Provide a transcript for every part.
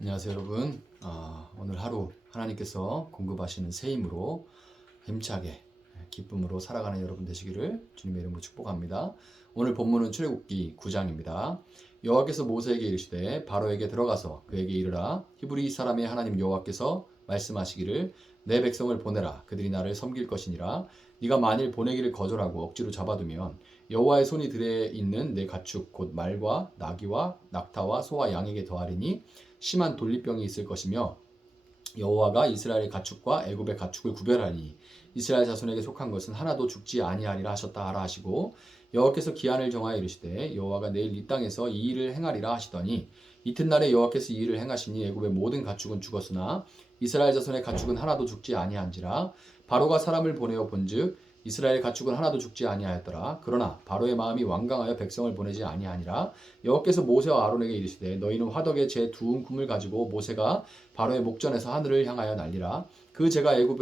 안녕하세요 여러분. 오늘 하루 하나님께서 공급하시는 새 힘으로 힘차게 기쁨으로 살아가는 여러분 되시기를 주님의 이름으로 축복합니다. 오늘 본문은 출애굽기 9장입니다. 여호와께서 모세에게 이르시되 바로에게 들어가서 그에게 이르라. 히브리 사람의 하나님 여호와께서 말씀하시기를 내 백성을 보내라. 그들이 나를 섬길 것이니라. 네가 만일 보내기를 거절하고 억지로 잡아두면 여호와의 손이 들에 있는 내 가축 곧 말과 나귀와 낙타와 소와 양에게 더하리니 심한 돌리병이 있을 것이며 여호와가 이스라엘의 가축과 애굽의 가축을 구별하니 이스라엘 자손에게 속한 것은 하나도 죽지 아니하리라 하셨다 하라 하시고 여호와께서 기한을 정하여 이르시되 여호와가 내일 이 땅에서 이 일을 행하리라 하시더니 이튿날에 여호와께서 이 일을 행하시니 애굽의 모든 가축은 죽었으나 이스라엘 자손의 가축은 하나도 죽지 아니한지라. 바로가 사람을 보내어 본즉 이스라엘 가축은 하나도 죽지 아니하였더라. 그러나 바로의 마음이 완강하여 백성을 보내지 아니하니라. 여호와께서 모세와 아론에게 이르시되 너희는 화덕에 재 두은 굼을 가지고 모세가 바로의 목전에서 하늘을 향하여 날리라. 그 재가 애굽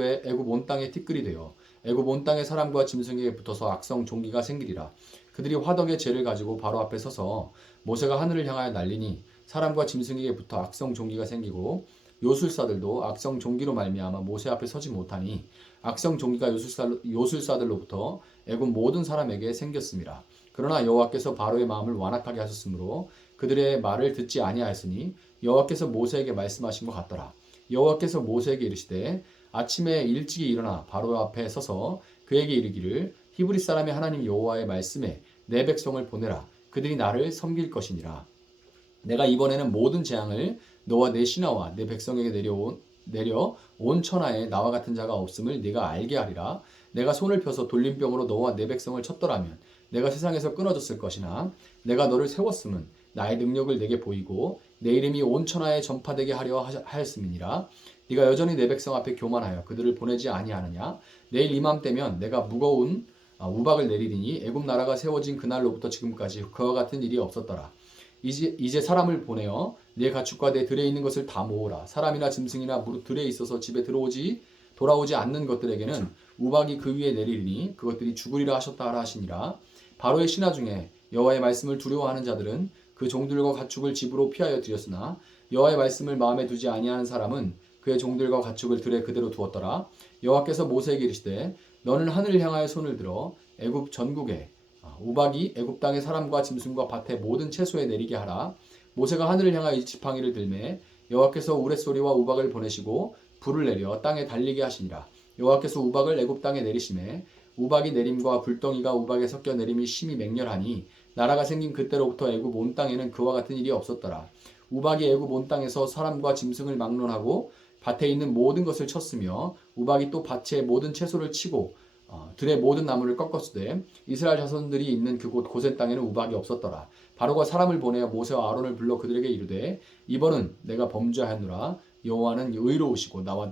온 땅에 티끌이 되어 애굽 온 땅의 사람과 짐승에게 붙어서 악성 종기가 생기리라. 그들이 화덕의 재를 가지고 바로 앞에 서서 모세가 하늘을 향하여 날리니 사람과 짐승에게 붙어 악성 종기가 생기고 요술사들도 악성 종기로 말미암아 모세 앞에 서지 못하니 악성 종기가 요술사들로부터 애굽 모든 사람에게 생겼습니다. 그러나 여호와께서 바로의 마음을 완악하게 하셨으므로 그들의 말을 듣지 아니하였으니 여호와께서 모세에게 말씀하신 것 같더라. 여호와께서 모세에게 이르시되 아침에 일찍이 일어나 바로 앞에 서서 그에게 이르기를 히브리 사람의 하나님 여호와의 말씀에 내 백성을 보내라. 그들이 나를 섬길 것이니라. 내가 이번에는 모든 재앙을 너와 내 신하와 내 백성에게 내려 온 천하에 나와 같은 자가 없음을 네가 알게 하리라. 내가 손을 펴서 돌림병으로 너와 내 백성을 쳤더라면 내가 세상에서 끊어졌을 것이나 내가 너를 세웠음은 나의 능력을 내게 보이고 내 이름이 온 천하에 전파되게 하려 하였음이니라. 네가 여전히 내 백성 앞에 교만하여 그들을 보내지 아니하느냐. 내일 이맘때면 내가 무거운 우박을 내리리니 애굽 나라가 세워진 그날로부터 지금까지 그와 같은 일이 없었더라. 이제 사람을 보내어 내 가축과 내 들에 있는 것을 다 모으라. 사람이나 짐승이나 무릇 들에 있어서 집에 돌아오지 않는 것들에게는 우박이 그 위에 내리리니 그것들이 죽으리라 하셨다 하라 하시니라. 바로의 신하 중에 여호와의 말씀을 두려워하는 자들은 그 종들과 가축을 집으로 피하여 들였으나 여호와의 말씀을 마음에 두지 아니하는 사람은 그의 종들과 가축을 들에 그대로 두었더라. 여호와께서 모세에게 이르시되 너는 하늘을 향하여 손을 들어 애굽 전국에 우박이 애굽 땅의 사람과 짐승과 밭의 모든 채소에 내리게 하라. 모세가 하늘을 향하여 이 지팡이를 들매 여호와께서 우레소리와 우박을 보내시고 불을 내려 땅에 달리게 하시니라. 여호와께서 우박을 애굽 땅에 내리심에 우박이 내림과 불덩이가 우박에 섞여 내림이 심히 맹렬하니 나라가 생긴 그때로부터 애굽 온 땅에는 그와 같은 일이 없었더라. 우박이 애굽 온 땅에서 사람과 짐승을 막론하고 밭에 있는 모든 것을 쳤으며 우박이 또 밭의 모든 채소를 치고 들의 모든 나무를 꺾었으되 이스라엘 자손들이 있는 그곳 고센 땅에는 우박이 없었더라. 바로가 사람을 보내어 모세와 아론을 불러 그들에게 이르되 이번은 내가 범죄하였노라. 여호와는 의로우시고 나와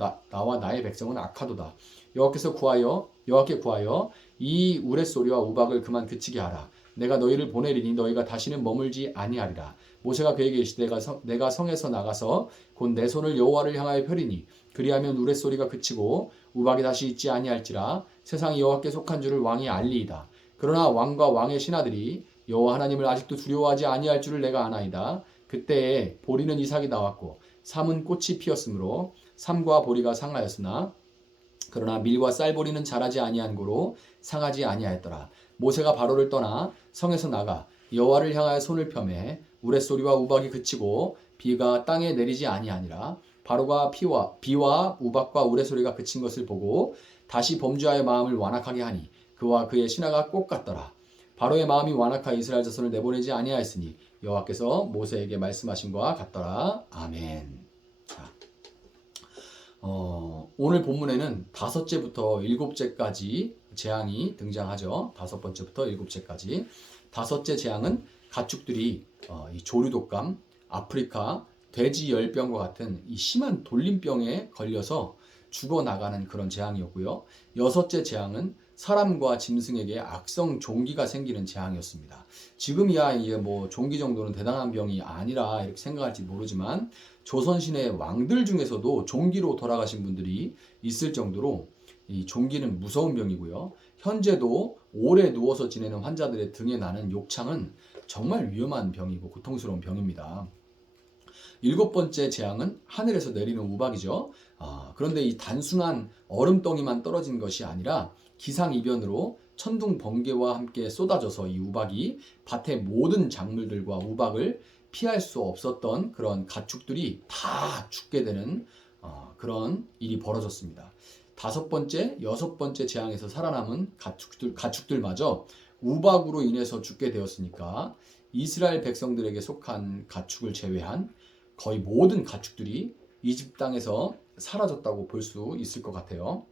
나의 백성은 악하도다. 여호와께 구하여 이 우레소리와 우박을 그만 그치게 하라. 내가 너희를 보내리니 너희가 다시는 머물지 아니하리라. 모세가 그에게 이르시되 내가 성에서 나가서 곧 내 손을 여호와를 향하여 펴리니 그리하면 우레소리가 그치고 우박이 다시 있지 아니할지라. 세상이 여호와께 속한 줄을 왕이 알리이다. 그러나 왕과 왕의 신하들이 여호와 하나님을 아직도 두려워하지 아니할 줄을 내가 아나이다. 그때에 보리는 이삭이 나왔고 삼은 꽃이 피었으므로 삼과 보리가 상하였으나 그러나 밀과 쌀보리는 자라지 아니한 고로 상하지 아니하였더라. 모세가 바로를 떠나 성에서 나가 여호와를 향하여 손을 펴매 우레소리와 우박이 그치고 비가 땅에 내리지 아니하니라. 바로가 비와 우박과 우레소리가 그친 것을 보고 다시 범죄하여 마음을 완악하게 하니 그와 그의 신하가 꼭 같더라. 바로의 마음이 완악하여 이스라엘 자손을 내보내지 아니하였으니 여호와께서 모세에게 말씀하신 것과 같더라. 아멘. 자, 오늘 본문에는 5제부터 7제까지 재앙이 등장하죠. 5번째부터 7제까지. 5째 재앙은 가축들이 이 조류독감, 아프리카, 돼지 열병과 같은 이 심한 돌림병에 걸려서 죽어나가는 그런 재앙이었고요. 6째 재앙은 사람과 짐승에게 악성 종기가 생기는 재앙이었습니다. 지금이야 이게 뭐 종기 정도는 대단한 병이 아니라 이렇게 생각할지 모르지만 조선시대 왕들 중에서도 종기로 돌아가신 분들이 있을 정도로 이 종기는 무서운 병이고요. 현재도 오래 누워서 지내는 환자들의 등에 나는 욕창은 정말 위험한 병이고 고통스러운 병입니다. 일곱 번째 재앙은 하늘에서 내리는 우박이죠. 그런데 이 단순한 얼음덩이만 떨어진 것이 아니라 기상이변으로 천둥 번개와 함께 쏟아져서 이 우박이 밭의 모든 작물들과 우박을 피할 수 없었던 그런 가축들이 다 죽게 되는 그런 일이 벌어졌습니다. 다섯 번째, 여섯 번째 재앙에서 살아남은 가축들마저 우박으로 인해서 죽게 되었으니까 이스라엘 백성들에게 속한 가축을 제외한 거의 모든 가축들이 이집트 땅에서 사라졌다고 볼 수 있을 것 같아요.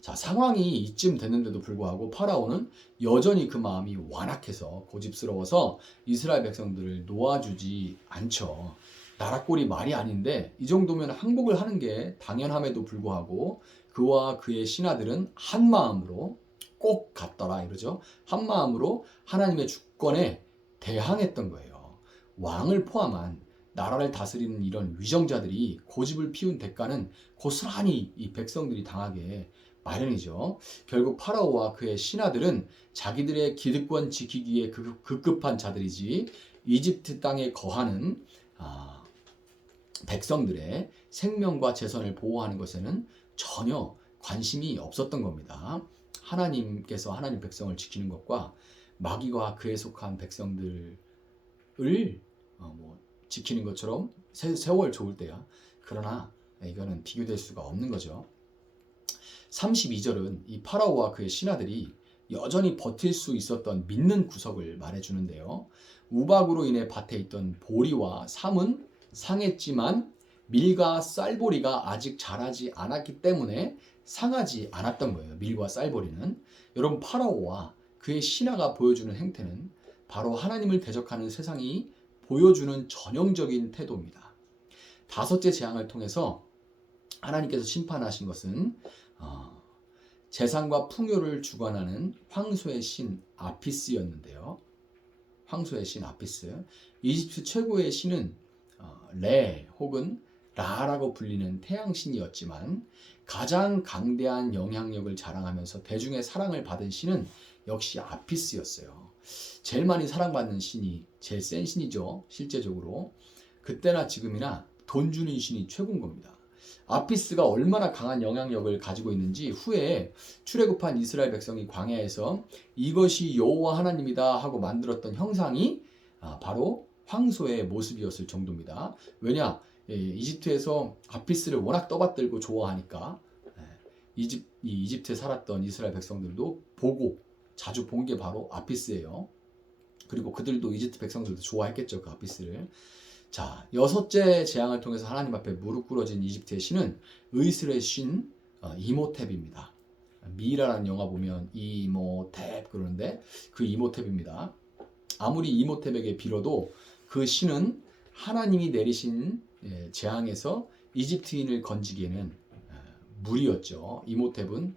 자, 상황이 이쯤 됐는데도 불구하고 파라오는 여전히 그 마음이 완악해서 고집스러워서 이스라엘 백성들을 놓아주지 않죠. 나라꼴이 말이 아닌데 이 정도면 항복을 하는 게 당연함에도 불구하고 그와 그의 신하들은 한 마음으로 꼭 갔더라 이러죠. 한 마음으로 하나님의 주권에 대항했던 거예요. 왕을 포함한 나라를 다스리는 이런 위정자들이 고집을 피운 대가는 고스란히 이 백성들이 당하게 마련이죠. 결국 파라오와 그의 신하들은 자기들의 기득권 지키기에 급급한 자들이지 이집트 땅에 거하는 백성들의 생명과 재산을 보호하는 것에는 전혀 관심이 없었던 겁니다. 하나님께서 하나님 백성을 지키는 것과 마귀와 그에 속한 백성들을 지키는 것처럼 세월 좋을 때야. 그러나 이거는 비교될 수가 없는 거죠. 32절은 이 파라오와 그의 신하들이 여전히 버틸 수 있었던 믿는 구석을 말해주는데요. 우박으로 인해 밭에 있던 보리와 삼은 상했지만 밀과 쌀보리가 아직 자라지 않았기 때문에 상하지 않았던 거예요. 밀과 쌀보리는. 여러분, 파라오와 그의 신하가 보여주는 행태는 바로 하나님을 대적하는 세상이 보여주는 전형적인 태도입니다. 다섯째 재앙을 통해서 하나님께서 심판하신 것은 재산과 풍요를 주관하는 황소의 신 아피스였는데요. 황소의 신 아피스. 이집트 최고의 신은 레 혹은 라라고 불리는 태양신이었지만 가장 강대한 영향력을 자랑하면서 대중의 사랑을 받은 신은 역시 아피스였어요. 제일 많이 사랑받는 신이 제일 센 신이죠. 실제적으로. 그때나 지금이나 돈 주는 신이 최고인 겁니다. 아피스가 얼마나 강한 영향력을 가지고 있는지 후에 출애굽한 이스라엘 백성이 광야에서 이것이 여호와 하나님이다 하고 만들었던 형상이 바로 황소의 모습이었을 정도입니다. 왜냐? 이집트에서 아피스를 워낙 떠받들고 좋아하니까 이집트에 살았던 이스라엘 백성들도 보고 자주 본 게 바로 아피스예요. 그리고 그들도 이집트 백성들도 좋아했겠죠, 그 아피스를. 자, 여섯째 재앙을 통해서 하나님 앞에 무릎 꿇어진 이집트의 신은 의슬의 신 이모탭입니다. 미라라는 영화 보면 이모탭 그러는데 그 이모탭입니다. 아무리 이모탭에게 빌어도 그 신은 하나님이 내리신 재앙에서 이집트인을 건지기에는 무리였죠. 이모탭은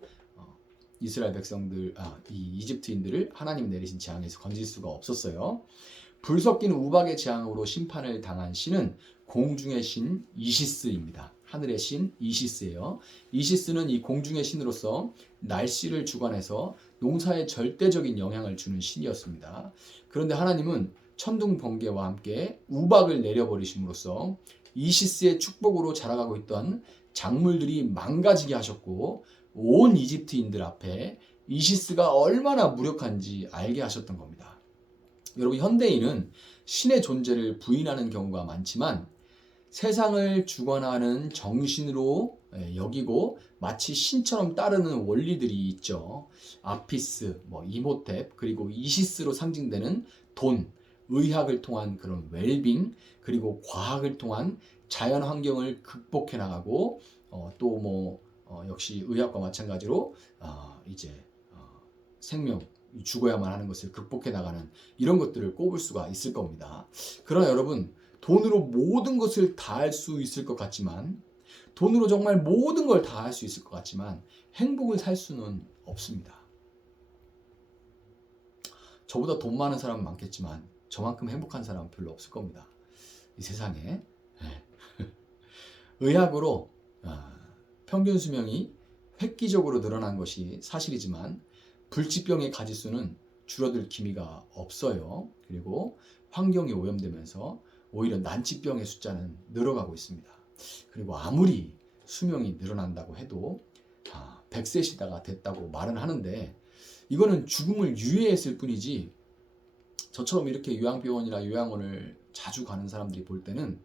이스라엘 백성들, 이 이집트인들을 하나님 내리신 재앙에서 건질 수가 없었어요. 불 섞인 우박의 재앙으로 심판을 당한 신은 공중의 신 이시스입니다. 하늘의 신 이시스예요. 이시스는 이 공중의 신으로서 날씨를 주관해서 농사에 절대적인 영향을 주는 신이었습니다. 그런데 하나님은 천둥 번개와 함께 우박을 내려버리심으로써 이시스의 축복으로 자라가고 있던 작물들이 망가지게 하셨고 온 이집트인들 앞에 이시스가 얼마나 무력한지 알게 하셨던 겁니다. 여러분, 현대인은 신의 존재를 부인하는 경우가 많지만 세상을 주관하는 정신으로 여기고 마치 신처럼 따르는 원리들이 있죠. 아피스, 이모탭, 그리고 이시스로 상징되는 돈, 의학을 통한 그런 웰빙, 그리고 과학을 통한 자연 환경을 극복해 나가고 역시 의학과 마찬가지로 생명, 죽어야만 하는 것을 극복해 나가는 이런 것들을 꼽을 수가 있을 겁니다. 그러나 여러분, 돈으로 모든 것을 다 할 수 있을 것 같지만, 돈으로 정말 모든 걸 다 할 수 있을 것 같지만 행복을 살 수는 없습니다. 저보다 돈 많은 사람은 많겠지만 저만큼 행복한 사람은 별로 없을 겁니다. 이 세상에. 의학으로 평균 수명이 획기적으로 늘어난 것이 사실이지만 불치병의 가지수는 줄어들 기미가 없어요. 그리고 환경이 오염되면서 오히려 난치병의 숫자는 늘어가고 있습니다. 그리고 아무리 수명이 늘어난다고 해도 100세시다가 됐다고 말은 하는데 이거는 죽음을 유예했을 뿐이지, 저처럼 이렇게 요양병원이나 요양원을 자주 가는 사람들이 볼 때는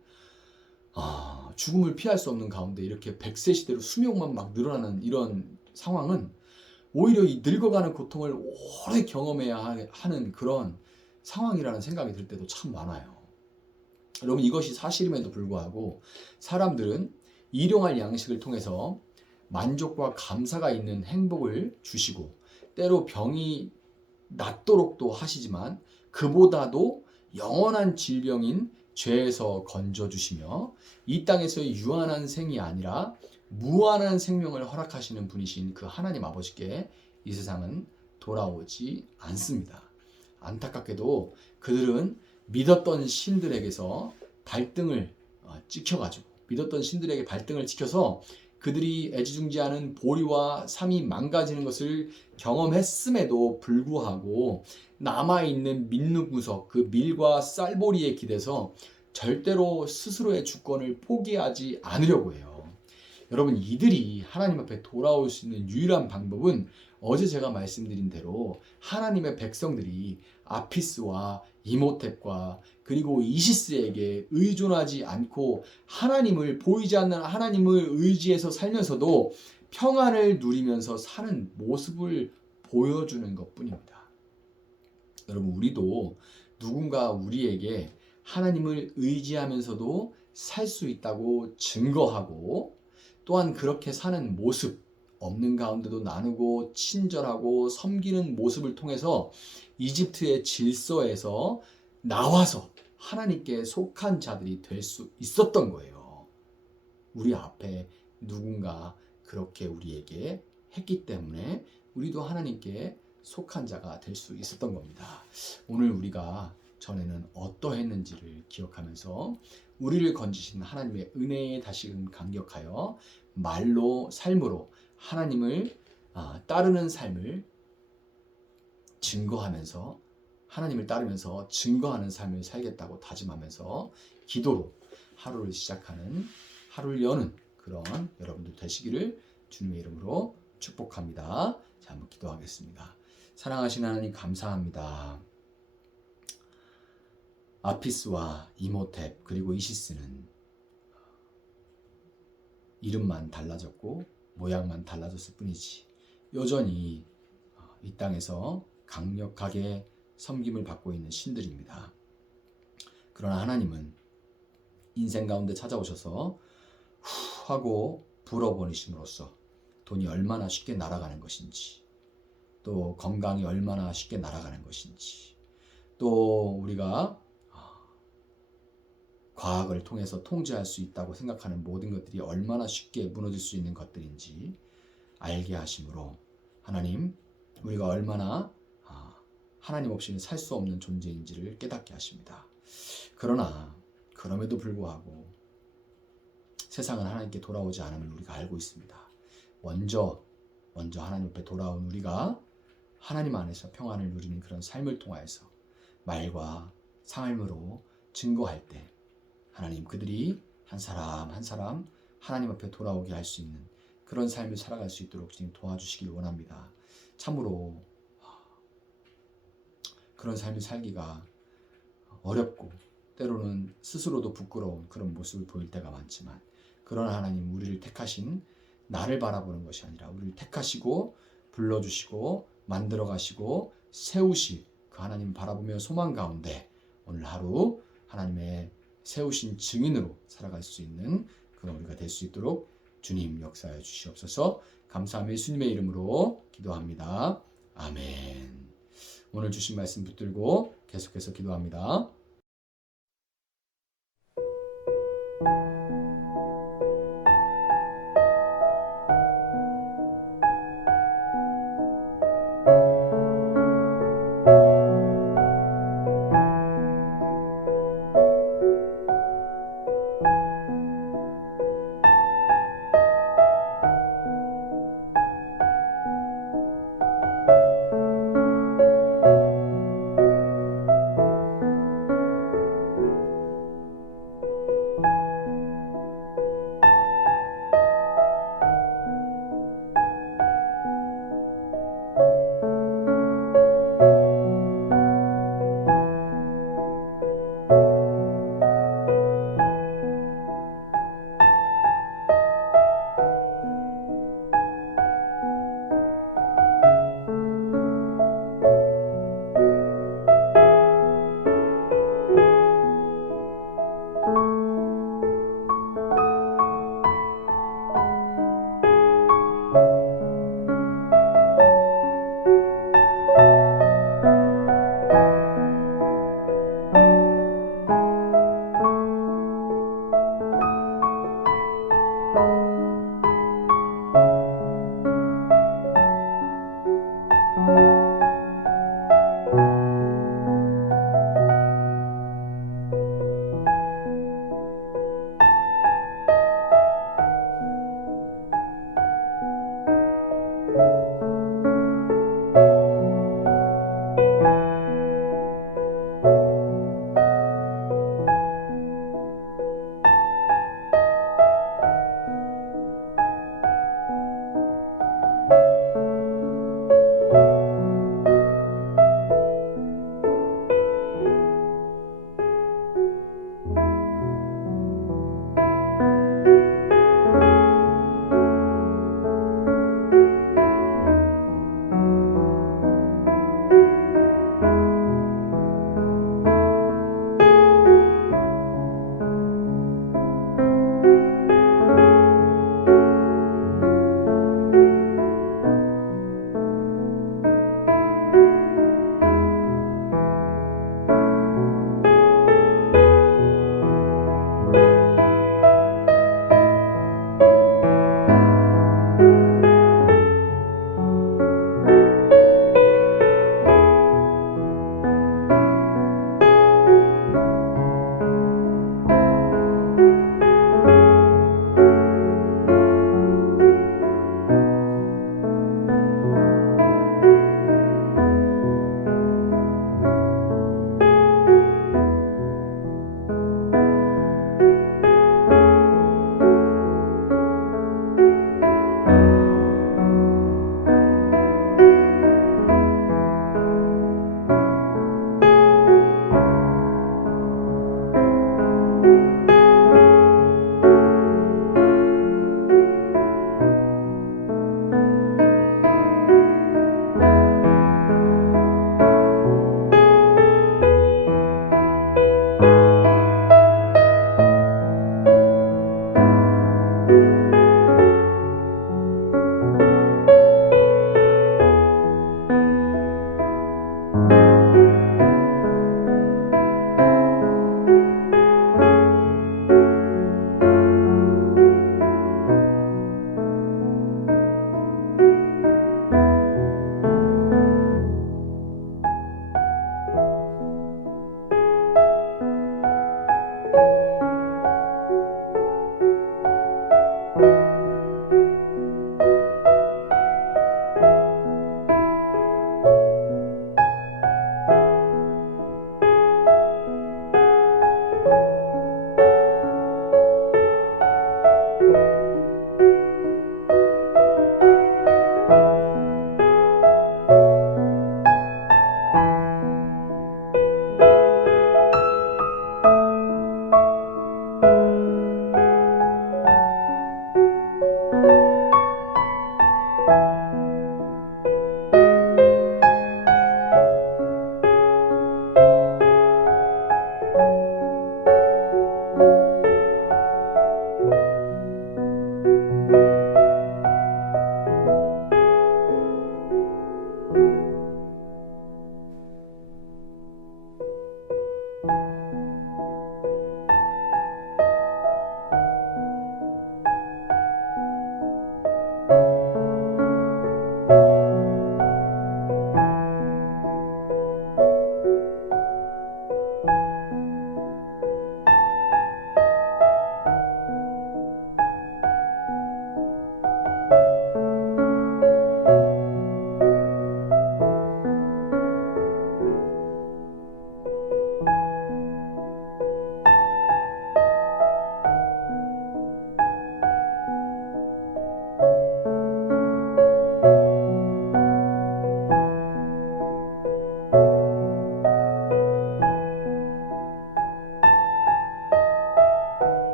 죽음을 피할 수 없는 가운데 이렇게 100세 시대로 수명만 막 늘어나는 이런 상황은 오히려 이 늙어가는 고통을 오래 경험해야 하는 그런 상황이라는 생각이 들 때도 참 많아요. 여러분, 이것이 사실임에도 불구하고 사람들은 일용할 양식을 통해서 만족과 감사가 있는 행복을 주시고 때로 병이 낫도록도 하시지만 그보다도 영원한 질병인 죄에서 건져주시며 이 땅에서의 유한한 생이 아니라 무한한 생명을 허락하시는 분이신 그 하나님 아버지께 이 세상은 돌아오지 않습니다. 안타깝게도 그들은 믿었던 신들에게서 발등을 찍혀가지고 믿었던 신들에게 발등을 찍혀서 그들이 애지중지하는 보리와 삼이 망가지는 것을 경험했음에도 불구하고 남아있는 민누구석, 그 밀과 쌀보리에 기대서 절대로 스스로의 주권을 포기하지 않으려고 해요. 여러분, 이들이 하나님 앞에 돌아올 수 있는 유일한 방법은 어제 제가 말씀드린 대로 하나님의 백성들이 아피스와 이모탭과 그리고 이시스에게 의존하지 않고 하나님을, 보이지 않는 하나님을 의지해서 살면서도 평안을 누리면서 사는 모습을 보여주는 것뿐입니다. 여러분, 우리도 누군가 우리에게 하나님을 의지하면서도 살 수 있다고 증거하고 또한 그렇게 사는 모습, 없는 가운데도 나누고 친절하고 섬기는 모습을 통해서 이집트의 질서에서 나와서 하나님께 속한 자들이 될 수 있었던 거예요. 우리 앞에 누군가 그렇게 우리에게 했기 때문에 우리도 하나님께 속한 자가 될 수 있었던 겁니다. 오늘 우리가 전에는 어떠했는지를 기억하면서 우리를 건지신 하나님의 은혜에 다시금 감격하여 말로, 삶으로 하나님을 따르는 삶을 증거하면서, 하나님을 따르면서 증거하는 삶을 살겠다고 다짐하면서 기도로 하루를 시작하는, 하루를 여는 그런 여러분들 되시기를 주님의 이름으로 축복합니다. 자, 한번 기도하겠습니다. 사랑하신 하나님, 감사합니다. 아피스와 이모탭 그리고 이시스는 이름만 달라졌고 모양만 달라졌을 뿐이지 여전히 이 땅에서 강력하게 섬김을 받고 있는 신들입니다. 그러나 하나님은 인생 가운데 찾아오셔서 후 하고 불어버리심으로써 돈이 얼마나 쉽게 날아가는 것인지, 또 건강이 얼마나 쉽게 날아가는 것인지, 또 우리가 과학을 통해서 통제할 수 있다고 생각하는 모든 것들이 얼마나 쉽게 무너질 수 있는 것들인지 알게 하심으로 하나님, 우리가 얼마나 하나님 없이는 살 수 없는 존재인지를 깨닫게 하십니다. 그러나 그럼에도 불구하고 세상은 하나님께 돌아오지 않음을 우리가 알고 있습니다. 먼저 하나님 앞에 돌아온 우리가 하나님 안에서 평안을 누리는 그런 삶을 통하여서 말과 삶으로 증거할 때 하나님, 그들이 한 사람 한 사람 하나님 앞에 돌아오게 할 수 있는 그런 삶을 살아갈 수 있도록 주님 도와주시길 원합니다. 참으로 그런 삶을 살기가 어렵고 때로는 스스로도 부끄러운 그런 모습을 보일 때가 많지만, 그러나 하나님, 우리를 택하신 나를 바라보는 것이 아니라 우리를 택하시고 불러주시고 만들어 가시고 세우시 그 하나님 바라보며 소망 가운데 오늘 하루 하나님의 세우신 증인으로 살아갈 수 있는 그런 우리가 될 수 있도록 주님 역사해 주시옵소서. 감사하며 예수님의 이름으로 기도합니다. 아멘. 오늘 주신 말씀 붙들고 계속해서 기도합니다.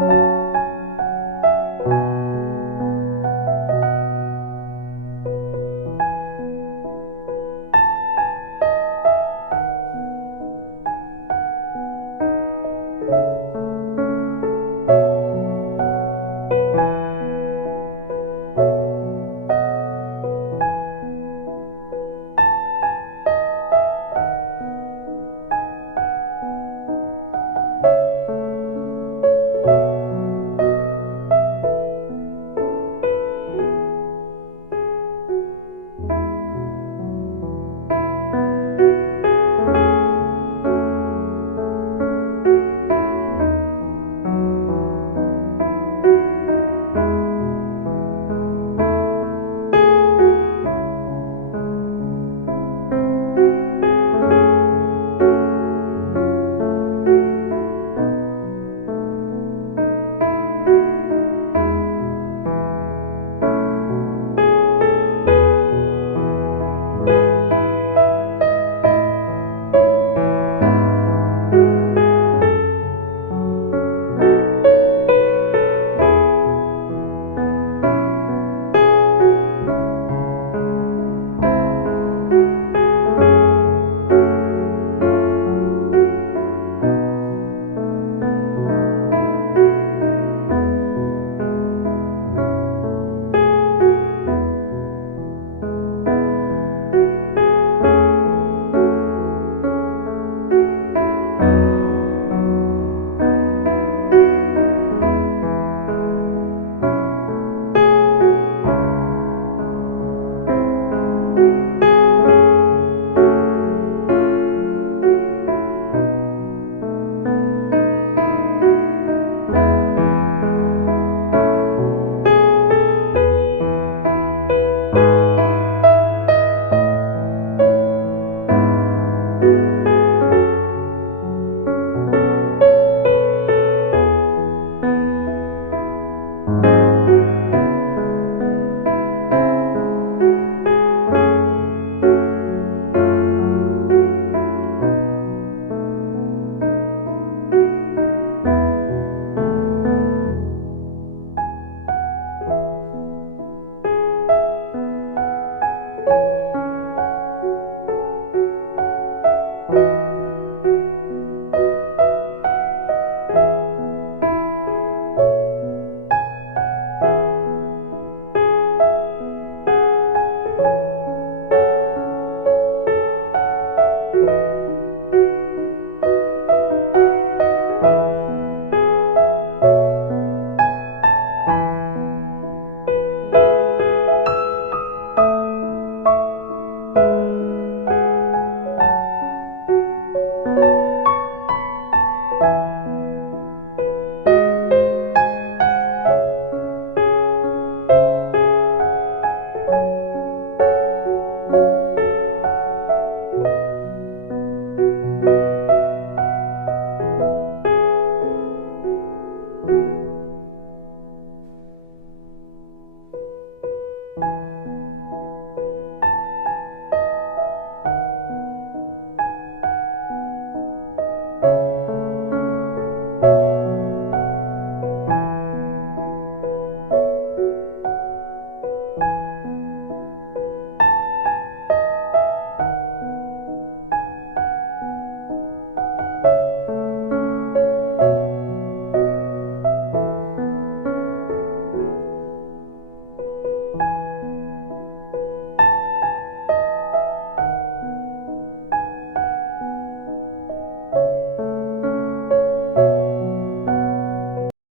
네.